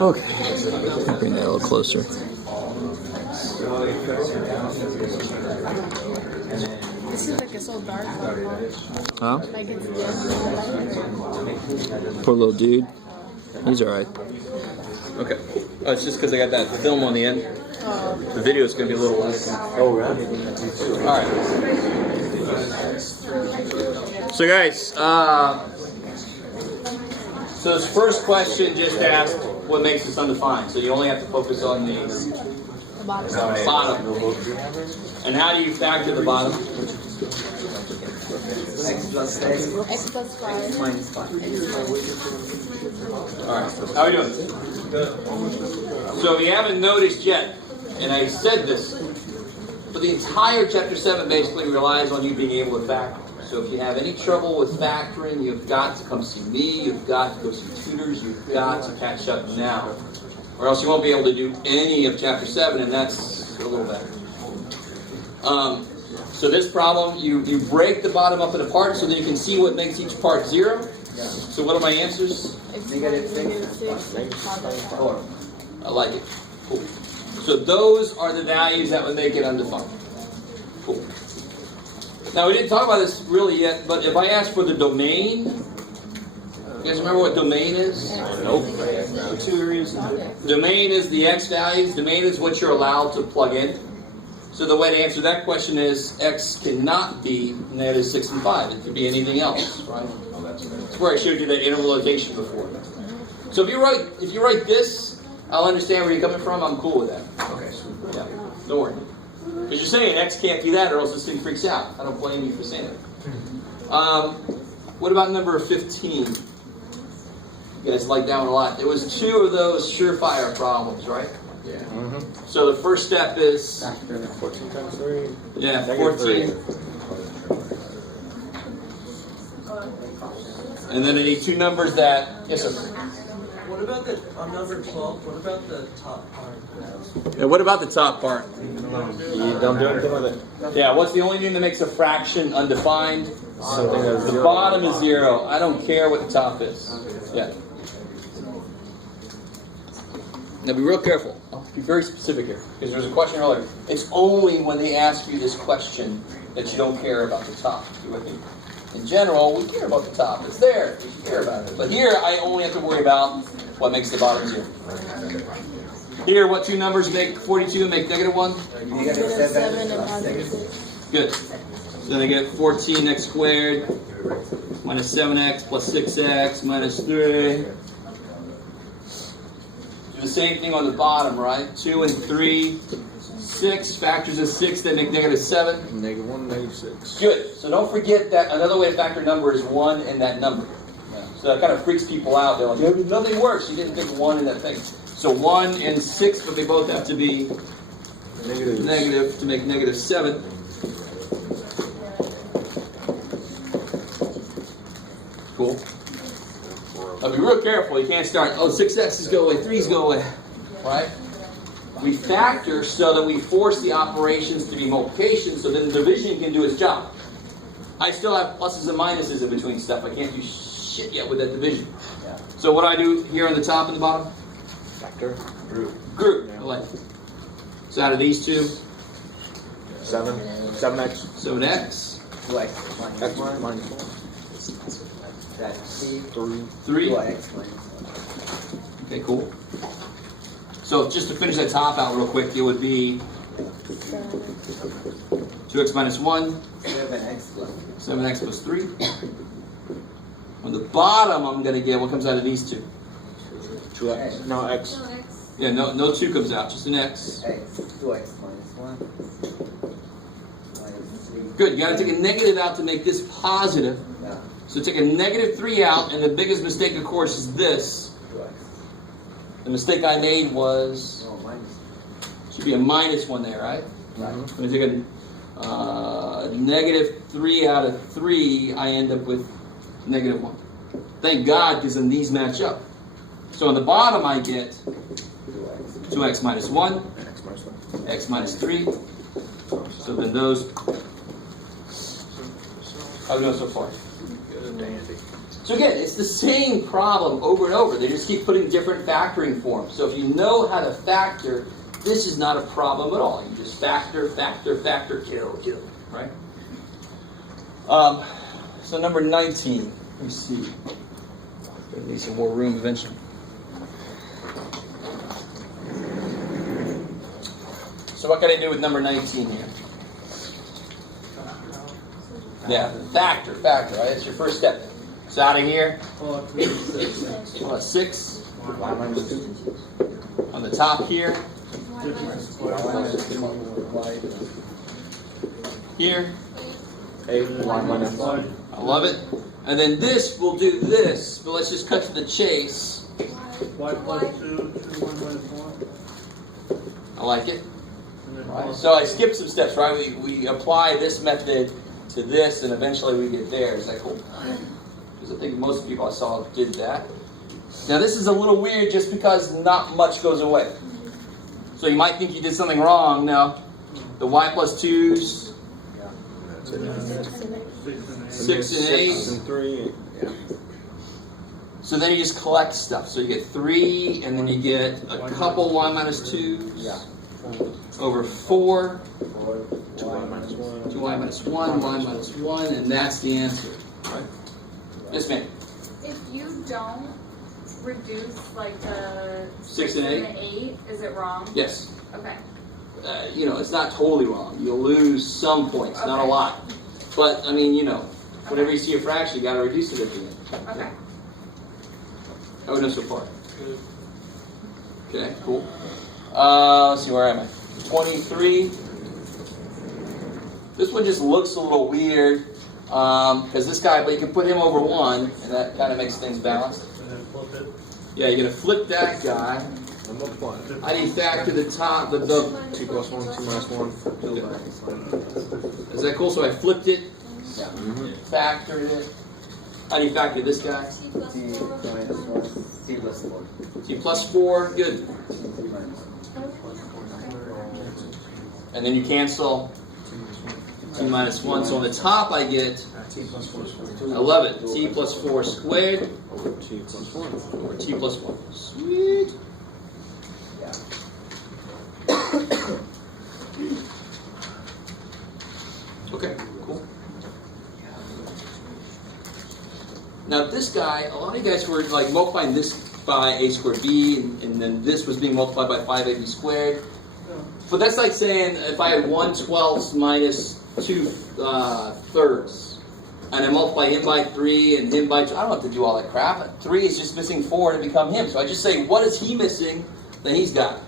Okay, bring that a little closer. This is like it's so dark. Huh? Like it's dim. Poor little dude. He's alright. Okay. Oh, it's just because I got that film on the end. The video is going to be a little less. Oh, really? All right. So, guys, so this first question just asked what makes us undefined. So you only have to focus on the bottom. And how do you factor the bottom? X plus 6. X plus 5. Minus 5. All right. How are we doing? So if you haven't noticed yet, and I said this, but the entire chapter 7 basically relies on you being able to factor. So if you have any trouble with factoring, you've got to come see me, you've got to go see tutors, you've got to catch up now. Or else you won't be able to do any of chapter 7, and that's a little better. So this problem, you break the bottom up into parts so that you can see what makes each part 0. So what are my answers? Negative 6. I like it. Cool. So those are the values that would make it undefined. Cool. Now we didn't talk about this really yet, but if I ask for the domain, you guys remember what domain is? Nope. Two areas. Domain is the x values. Domain is what you're allowed to plug in. So the way to answer that question is x cannot be negative 6 and 5. It could be anything else, right? That's where I showed you that interpolation before. So if you write this, I'll understand where you're coming from. I'm cool with that. Okay, sweet. Yeah, don't worry. Because you're saying x can't do that, or else this thing freaks out. I don't blame you for saying it. What about number 15? You guys like that one a lot. There was 2 of those surefire problems, right? Yeah. So the first step is 14 times 3. yeah, 14. And then I need 2 numbers that yes sir. What about the on number 12? What about the top part? Yeah, what about the top part? You don't do anything with it. Yeah, what's the only thing that makes a fraction undefined? Something that's The 0. bottom is 0. I don't care what the top is. Yeah. Now be real careful. Be very specific here, because there's a question earlier. It's only when they ask you this question that you don't care about the top. You with me? In general, we care about the top. It's there. We care about it. But here, I only have to worry about what makes the bottom 0. Here, what 2 numbers make 42 and make negative 1? Negative 7 and plus positive 6. 6. Good. So then I get 14x squared minus 7x plus 6x minus 3. Do the same thing on the bottom, right? 2 and 3. 6 factors of 6 that make negative 7. Negative 1, negative 6. Good. So don't forget that another way to factor a number is 1 and that number. So that kind of freaks people out. They're like, nothing works. You didn't pick 1 in that thing. So 1 and 6, but they both have to be negative to make negative 7. Cool. Now be real careful. You can't start, 6x's go away, 3's go away. Right? We factor so that we force the operations to be multiplication so that the division can do its job. I still have pluses and minuses in between stuff. I can't do shit yet with that division. Yeah. So what do I do here on the top and the bottom? Factor. Group. Group. I like it. So out of these 2, 7. 7x. 7x. 2x. X minus 1. That's 3. 3. 2x minus 1. Okay, cool. So just to finish that top out real quick, it would be 2x minus 1. 7x plus 7x plus 3. On the bottom, I'm going to get what comes out of these 2. 2x. No, x. Yeah, no 2 comes out, just an x. X. 2x minus 1. Minus 3. Good, you got to take a negative out to make this positive. Yeah. So take a negative 3 out, and the biggest mistake, of course, is this. 2x. The mistake I made was, No, minus. should be a minus 1 there, right? Right. When I take a negative 3 out of 3, I end up with negative 1. Thank God, because then these match up. So on the bottom, I get 2x minus 1, x minus 3. So then those How are we doing so far? So again, it's the same problem over and over. They just keep putting different factoring forms. So if you know how to factor, this is not a problem at all. You just factor, factor, factor, kill, kill, right? So number 19. Let me see. Gonna need some more room eventually. So what can I do with number 19 here? Yeah, factor, right? That's your first step. So out of here, what, 6? Y minus 2. On the top here, Y minus 2. here. 8. Y minus 1. I love it. And then this, we'll do this, but let's just cut to the chase. Y plus 2, 2, 1 minus 1. I like it. And then Right. So I skipped some steps, right? We apply this method to this, and eventually we get there. Is that cool? Because I think most people I saw did that. Now this is a little weird just because not much goes away. So you might think you did something wrong. No. The y plus 2's, 6 and 8. 6 and 3. Yeah. So then you just collect stuff. So you get 3, and then you get a couple y minus 2's. Yeah. Over 4. 4. 2y minus 1. 2y minus 1, y minus 1, and that's the answer. Right? Yes, ma'am. If you don't reduce like the 6 and 8? the 8, is it wrong? Yes. Okay. It's not totally wrong. You'll lose some points, not a Okay. lot. But, I mean, whenever you see a fraction, you got to reduce it at the end. Okay. How are we doing so far? Okay, cool. Let's see, where am I? 23. This one just looks a little weird because this guy, but you can put him over 1, and that kind of makes things balanced. And then flip it. Yeah, you're going to flip that guy. And multiply. I need factor the top, the 2 plus 1, 2 minus 1. Is that cool? So I flipped it, Yeah. factored it. How do you factor this guy? C minus 1. C plus 4. C plus 4, good. C minus 1. And then you cancel 2 minus 1. So on the top I get, I love it, t plus 4 squared Over T plus 1. over t plus 1. Sweet. Okay, cool. Now this guy, a lot of you guys were like multiplying this by a squared b, and then this was being multiplied by 5ab squared. But that's like saying if I had 1/12 minus 2/3, and I multiply him by 3 and him by 2, I don't have to do all that crap. 3 is just missing 4 to become him. So I just say, what is he missing that he's got?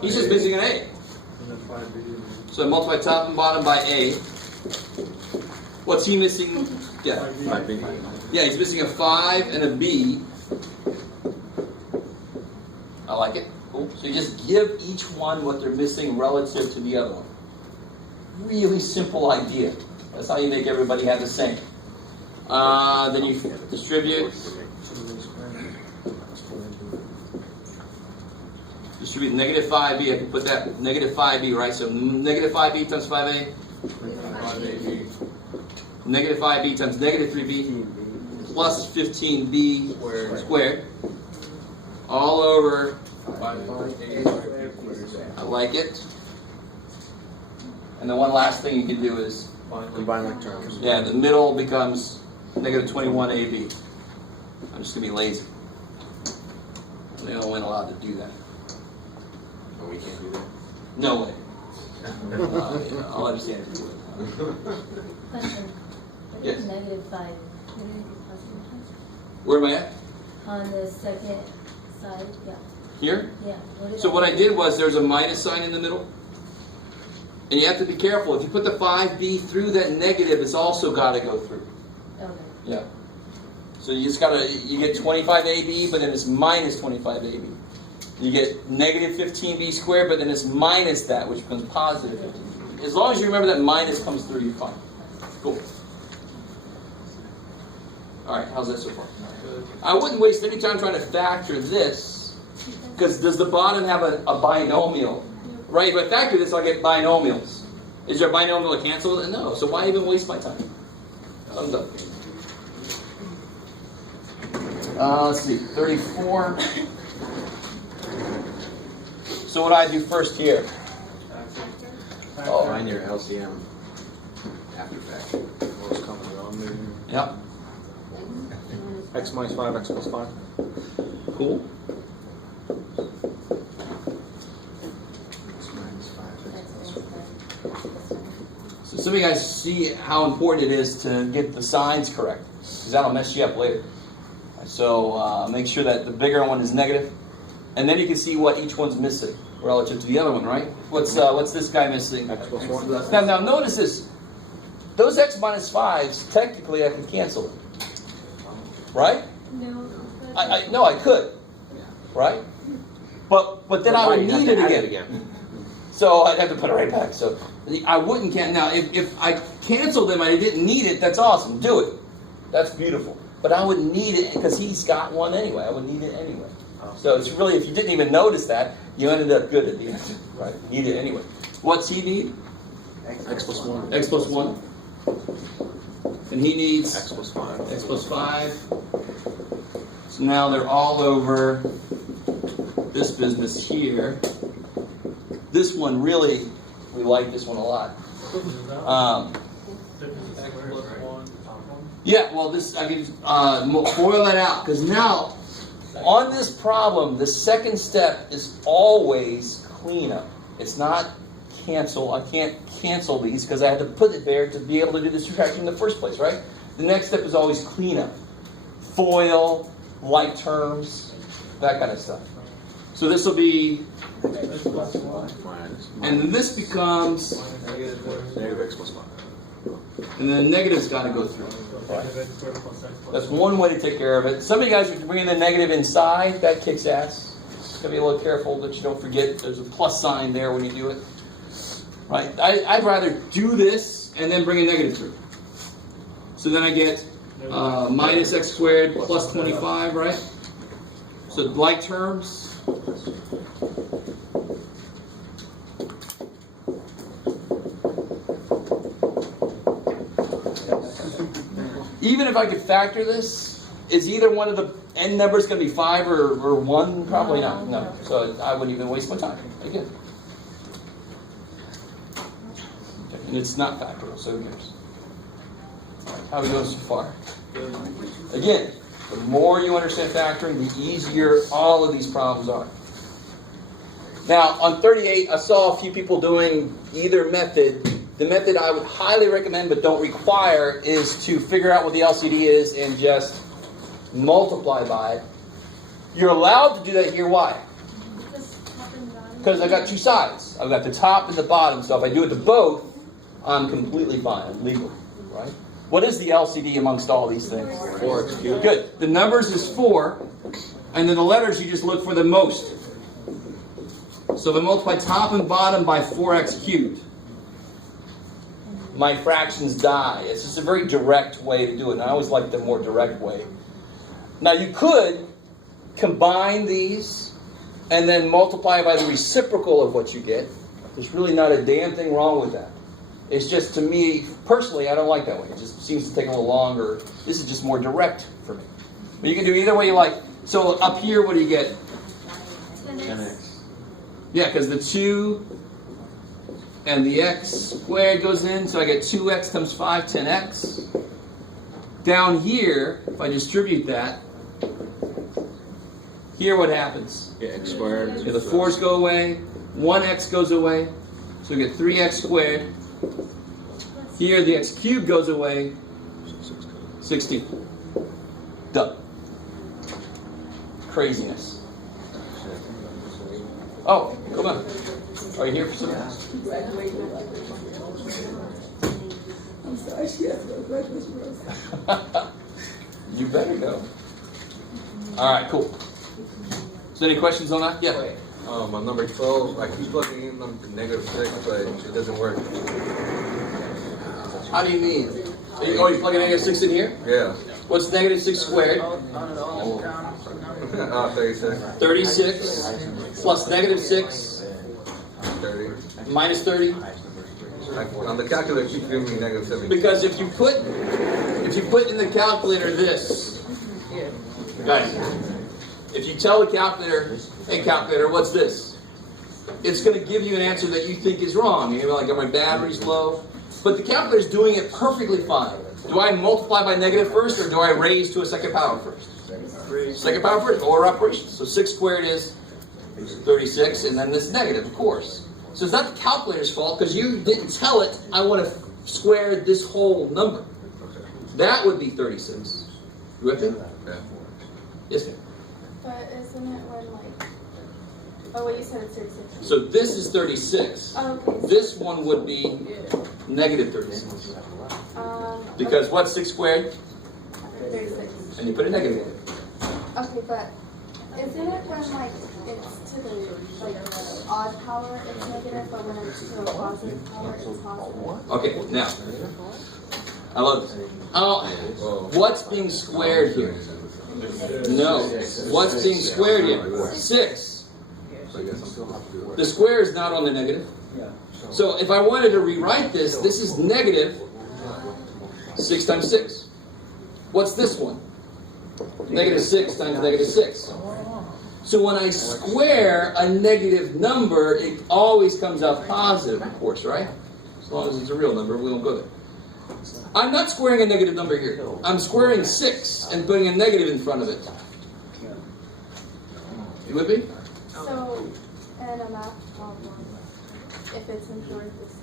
He's just missing an a. And then 5b. So I multiply top and bottom by a. What's he missing? Yeah. 5b. Yeah, he's missing a 5 and a b. I like it. Cool. So you just give each one what they're missing relative to the other one. Really simple idea. That's how you make everybody have the same. Then you distribute. Distribute negative 5b. I can put that negative 5b, right? So negative 5b times 5a. Negative 5b times negative 3b plus 15b squared. All over. I like it. And the one last thing you can do is, Combine like terms. yeah, the middle becomes negative 21ab. I'm just going to be lazy. I'm the only one allowed to do that. But we can't do that. No way. I'll understand if you do it. Question. What Yes. is negative 5? Plus Where am I at? on the second side, yeah. Here? Yeah. So what I did was there's a minus sign in the middle. And you have to be careful. If you put the 5b through that negative, it's also got to go through. Okay. Yeah. So you just got to, you get 25ab, but then it's minus 25ab. You get negative 15b squared, but then it's minus that, which becomes positive 15b. As long as you remember that minus comes through, you're fine. Cool. All right, how's that so far? I wouldn't waste any time trying to factor this, because does the bottom have a binomial? Right, if I factor this, I'll get binomials. Is there a binomial to cancel it? No, so why even waste my time? Thumbs up. Let's see, 34. So what do I do first here? Oh, Find your LCM after fact. What's coming on there? yep, X minus 5, X plus 5. cool. X minus 5, X plus 5. So some of you guys see how important it is to get the signs correct, because that'll mess you up later. So make sure that the bigger one is negative, and then you can see what each one's missing relative to the other one, right? What's this guy missing? X plus 1. Now notice this. Those x minus 5s, technically I can cancel them, right? No. No, I could, right? But then I would need it Add again. So I'd have to put it right back. So I wouldn't cancel. Now, if I cancel them and I didn't need it, that's awesome. Do it. That's beautiful. But I wouldn't need it because he's got one anyway. I would need it anyway. So it's really, if you didn't even notice that, you ended up good at the end, right? Need it anyway. What's he need? X plus 1. X plus 1. And he needs X plus 5. X plus 5. So now they're all over this business here. This one really, we like this one a lot. Yeah, well, this I can boil that out, because now on this problem, the second step is always cleanup. It's not cancel. I can't cancel these because I had to put it there to be able to do the subtraction in the first place, right? The next step is always cleanup. FOIL, like terms, that kind of stuff. So this will be, Minus. and then this becomes, Negative X plus 5. and then the negative's got to go through. Right. That's one way to take care of it. Some of you guys are bringing the negative inside. That kicks ass. Just gotta be a little careful that you don't forget there's a plus sign there when you do it. Right? I'd rather do this and then bring a negative through. So then I get minus x squared plus 25, right? So like terms. Even if I could factor this, is either one of the n numbers going to be 5 or 1? Probably not. No. So I wouldn't even waste my time. Again. Okay. And it's not factorable, so who cares? How are we doing so far? Again, the more you understand factoring, the easier all of these problems are. Now, on 38, I saw a few people doing either method. The method I would highly recommend but don't require is to figure out what the LCD is and just multiply by it. You're allowed to do that here. Why? Because I've got two sides. I've got the top and the bottom. So if I do it to both, I'm completely fine. I'm legal. Right? What is the LCD amongst all these things? 4x cubed. Good. The numbers is 4. And then the letters, you just look for the most. So I multiply top and bottom by 4x cubed. My fractions die. It's just a very direct way to do it. And I always like the more direct way. Now you could combine these and then multiply by the reciprocal of what you get. There's really not a damn thing wrong with that. It's just, to me, personally, I don't like that way. It just seems to take a little longer. This is just more direct for me. But you can do either way you like. So up here, what do you get? 10x. Yeah, because the 2 and the x squared goes in, so I get 2x times 5, 10x. Down here, if I distribute that, here what happens? Yeah, x squared. Yeah, the 4's go away, 1x goes away, so we get 3x squared. Here the x cubed goes away, 16. Done. Craziness. Oh, come on. Are you here for something else? I'm sorry, she has to go to breakfast for us. You better go. All right, cool. So any questions on that? Yeah. On number 12, I keep plugging in negative 6, but it doesn't work. How do you mean? Oh, you plug a negative 6 in here? Yeah. What's negative 6 squared? 36. 36 plus negative 6 30. minus 30. Like, on the calculator, it keeps giving me negative 17. Because if you put in the calculator this, guys, if you tell the calculator, hey calculator, what's this? It's going to give you an answer that you think is wrong. You're like, are my batteries low? But the calculator's doing it perfectly fine. Do I multiply by negative first, or do I raise to a second power first? Second power first, or operation. So 6 squared is 36, and then this negative, of course. So it's not the calculator's fault, because you didn't tell it, I want to square this whole number. That would be 36. You with me? Yeah. Yes, ma'am. But isn't it when like, oh wait, you said it's 36. So this is 36. Oh, okay. This one would be negative 36. Because what's 6 squared? 36. And you put a negative in it. Okay, but isn't it when like it's to the like odd power it's negative, but when it's to a positive power it's positive? Okay, now. I love this. What's being squared here? No. What's being squared here? 6. The square is not on the negative. So if I wanted to rewrite this, this is negative 6 times 6. What's this one? Negative 6 times negative 6. So when I square a negative number, it always comes out positive, of course, right? As long as it's a real number, we won't go there. I'm not squaring a negative number here. I'm squaring 6 and putting a negative in front of it. You with me? So in a math problem, if it's in parentheses,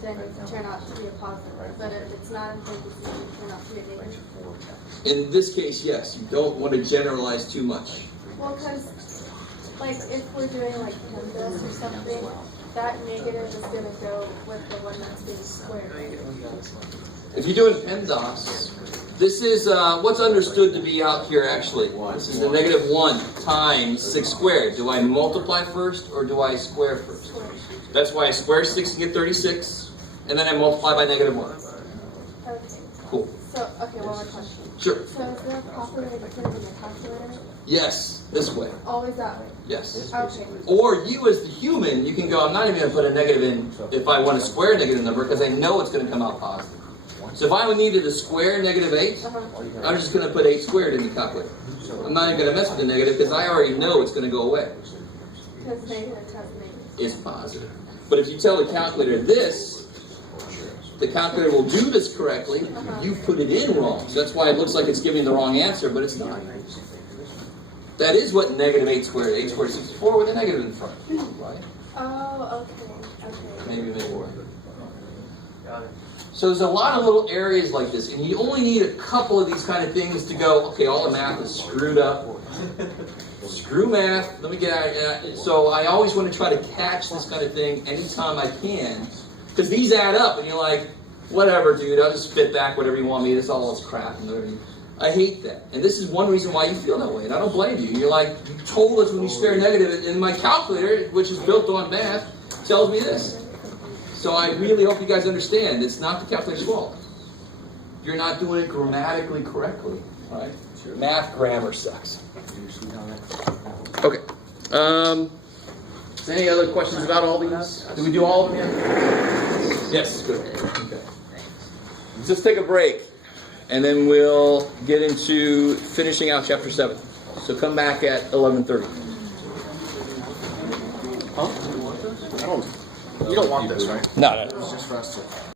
then it turn out to be a positive. But if it's not in parentheses, it turn out to be a negative. In this case, yes. You don't want to generalize too much. Well, because like if we're doing like PEMDAS or something, that negative is going to go with the one that's being squared. If you're doing PEMDAS, this is what's understood to be out here actually. This is the negative 1 times 6 squared. Do I multiply first or do I square first? That's why I square 6 to get 36, and then I multiply by negative 1. Okay. Cool. So, okay, one more question. Sure. So is there a proper way to put it in the calculator? Yes, this way. Always that way? Yes. Okay. Or you as the human, you can go, I'm not even going to put a negative in if I want to square a negative number because I know it's going to come out positive. So if I needed to square negative 8, I'm just going to put 8 squared in the calculator. I'm not even going to mess with the negative because I already know it's going to go away. Because negative has negative. It's positive. But if you tell the calculator this, the calculator will do this correctly. You put it in wrong. So that's why it looks like it's giving the wrong answer, but it's not. That is what negative 8 squared. 8 squared is 64 with a negative in front. Right? Oh, okay. Okay. Maybe more. So there's a lot of little areas like this, and you only need a couple of these kind of things to go, okay, all the math is screwed up. Screw math, let me get out of it. So I always want to try to catch this kind of thing anytime I can, because these add up, and you're like, whatever, dude, I'll just spit back whatever you want me, this all is crap. And I hate that. And this is one reason why you feel that way, and I don't blame you. You're like, you told us when you square negative, and my calculator, which is built on math, tells me this. So I really hope you guys understand, it's not the calculator's fault. You're not doing it grammatically correctly, right? Math grammar sucks. Okay. Any other questions about all these? Did we do all of them yet? Yes, good. Okay. Let's just take a break, and then we'll get into finishing out chapter 7. So come back at 11:30. Huh? You don't want this, right? No, no. It's just for us to.